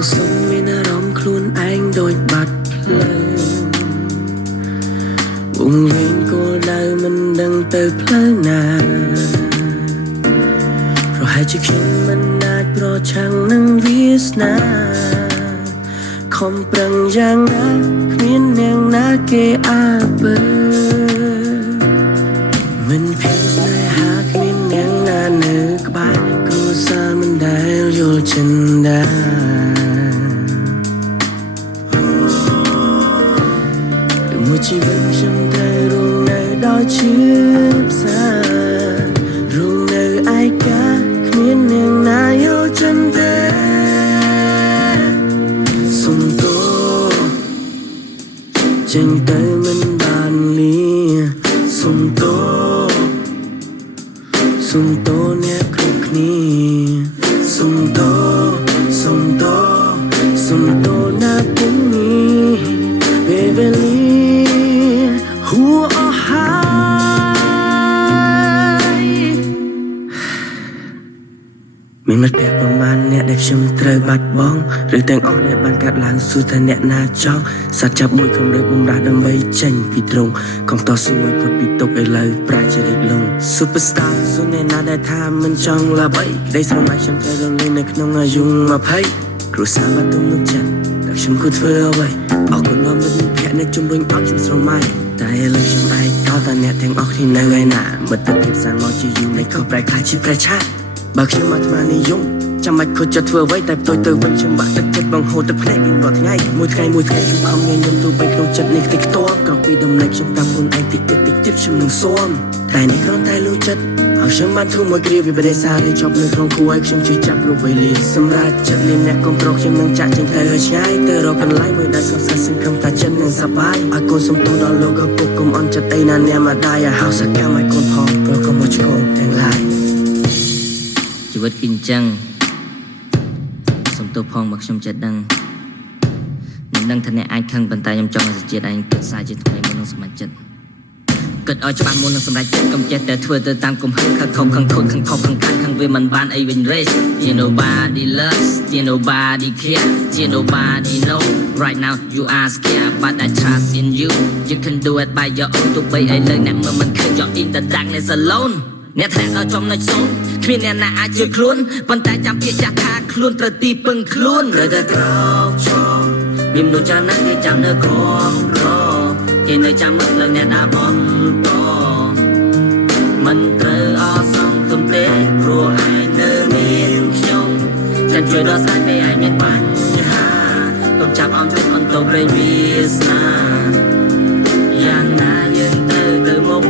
សុខសន្មានអារម្មណ៍ខ្លួនឯងដូចបាត់ភ្លើងវងវែងគោលដៅមិនដឹងទៅផ្លូវណាប្រហែលជាខ្ញុំមិនអាចប្រឆាំងនឹងវាសនាខំប្រឹងយ៉ាងណាគ្មានអ្នកណាគេអើពើមិនភាស្នេហាគ្មានអ្នកណានៅក្បែរគ្រួសារមិនដែលយល់ចិនដាមួយជីវិតខ្ញុំត្រូវរងនៅដោយឈឺផ្សារងនៅឯកាគ្មានអ្នកណាយល់ចិនទេសុំទោចេញទៅមិនបានលីសុំទោអ្នកគ្រប់គ្នាសុំទោណាពុំនេះវេលាហួអស់ហើយមានមិត្តភក្តិប្រមាណអ្នកដែលខ្ញុំត្រូវបាត់បង់ឬទាំងអស់ដែលបានកាត់ឡើងសួរថាអ្នកណាចង់សាច់ចាប់មួយគម្រើបំរាស់ដើម្បីចេញពីទ្រង់កុំតស៊ូឲ្យផុតពីទុកឥឡូវប្រែជាលេខលង Superstar សុអ្នកណាដែលថាមិនចង់ល្បីក្តីស្រមៃខ្ញុំត្រូវរលីងនៅក្នុងអាយុ20គ្រួសារបាត់ទុំនោះចិត្តតែខ្ញុំគួរធ្វើអ្វីអរគុណដល់មិត្តភក្តិអ្នកជំរុញឲ្យខ្ញុំស្រមៃតែឥឡូវខ្ញុំឯងកោតតែអ្នកទាំងអស់គ្នានៅឯណាមិត្តភាពសាងមកជាយូរនៃខុសប្រែខ្លាចជាប្រឆាបើខ្ញុំអាត្មានិយមចាំបាច់ខូចចិត្តធ្វើអ្វីតែផ្ទុយទៅវិញខ្ញុំបាក់ទឹកចិត្តបង្ហូរទឹកភ្នែករៀងរាល់ថ្ងៃមួយថ្ងៃខ្ញុំខំញញឹមទូបីក្នុងចិត្តនេះខ្ទេចខ្ទាំក្រោកពីដំណេកខ្ញុំតាមខ្លួនឯងតិចទៀតខ្ញុំនឹងស៊ាំតែនេះគ្រាន់តែលួចចិត្តហើយខ្ញុំបានធ្វើមួយគ្រាវិបដិសារីជាប់នៅក្នុងគួរឲ្យខ្ញុំជឿចាប់រូបវេលាសម្រាប់ចិត្តលៀនអ្នកគ្រប់គ្រងខ្ញុំនឹងចាក់ចេញទៅឲ្យឆ្ងាយទៅរកកន្លែងមួយដែលសុខសាន្តសង្ឃឹមថាចិត្តនឹងសប្បាយឲ្យកូនសំទោសដល់លោកឪពុកកុំអន់ចិត្តអីណាអ្នកម្ដាយឲ្យហៅសកម្មឲ្យកូនផងព្រោះកុំមកឆ្កងទាំងឡាយជីវិតគិញ្ចឹងសំទោសផងមកខ្ញុំចិត្តដឹងថាអ្នកអាចខឹងប៉ុន្តែខ្ញុំចង់ឲ្យសជាតិឯងគិតសារជាថ្មីមុននឹងសម្រេចចិត្តគិតឲ្យច្បាស់មុននឹងសម្រេចចិត្តកុំចេះតែធ្វើទៅតាមកំហឹងខឹងខំខឹងខូចខឹងខំខឹងខាត់ខឹងវាមិនបានអីវិញ race you nobody loves you nobody care you nobody know right now you are scared but I trust in you you can do it by your own ទោះបីឥឡូវអ្នកមើលមិនឃើញ you're in the darkness alone អ្នកធ្លាក់ដល់ចំណុចសូន្យគ្មានអ្នកណាអាចជួយខ្លួនប៉ុន្តែចាំពាក្យចាស់ថាខ្លួនត្រូវទីពឹងខ្លួនត្រូវតែក្រោកឈរមានមនុស្សចាស់ណាស់គេចាំនៅក្រំក្រគេនៅចាំមើលលើអ្នកណាបន្តមិនត្រូវអសង្ឃឹមទេព្រោះឯងនៅមានខ្ញុំចាំជួយដល់ស្អាតពេលឯងមានបញ្ហាកុំចាប់អមជួយអន្តោប្រេងវាសនាយ៉ាងណាយើងទៅមុខ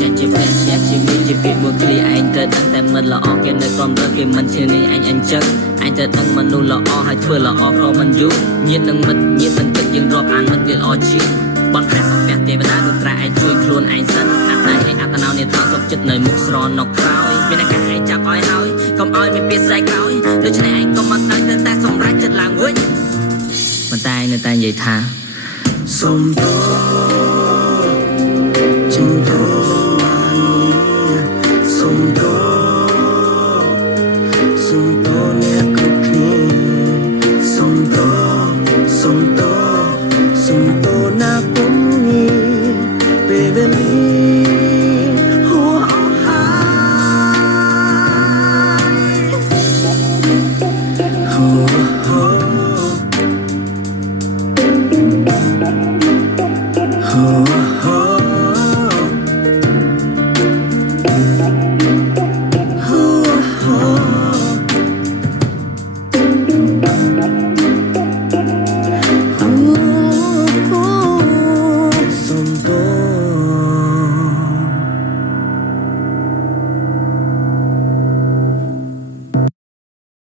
ចាច់ជាផ្ទះជាមីជាពាក្យមួយឃ្លាឯងត្រូវដឹងតែមិនល្អគេនៅក្រុមរើគេមិនជានេះឯងអញ្ចឹងឯងត្រូវដឹងមនុស្សល្អហើយធ្វើល្អព្រោះមិនយូរញាតនឹងមិត្តញាតនឹងទឹកយើងរាប់អានមិត្តវាល្អជាងបនព្រះសំពះទេវតាលោកត្រាឯងជួយខ្លួនឯងសិនអត់តែឲ្យអត្តនោនេថាសុខចិត្តនៅមុខស្រណុកក្រោយមានឱកាសឯងចាប់ឲ្យហើយកុំឲ្យមានពាក្យស្រែកក្រោយដូច្នេះឯងកុំអត់ដល់តែសម្រេចចិត្តឡើងវិញប៉ុន្តែឯងនៅតែនិយាយថាសុំទោស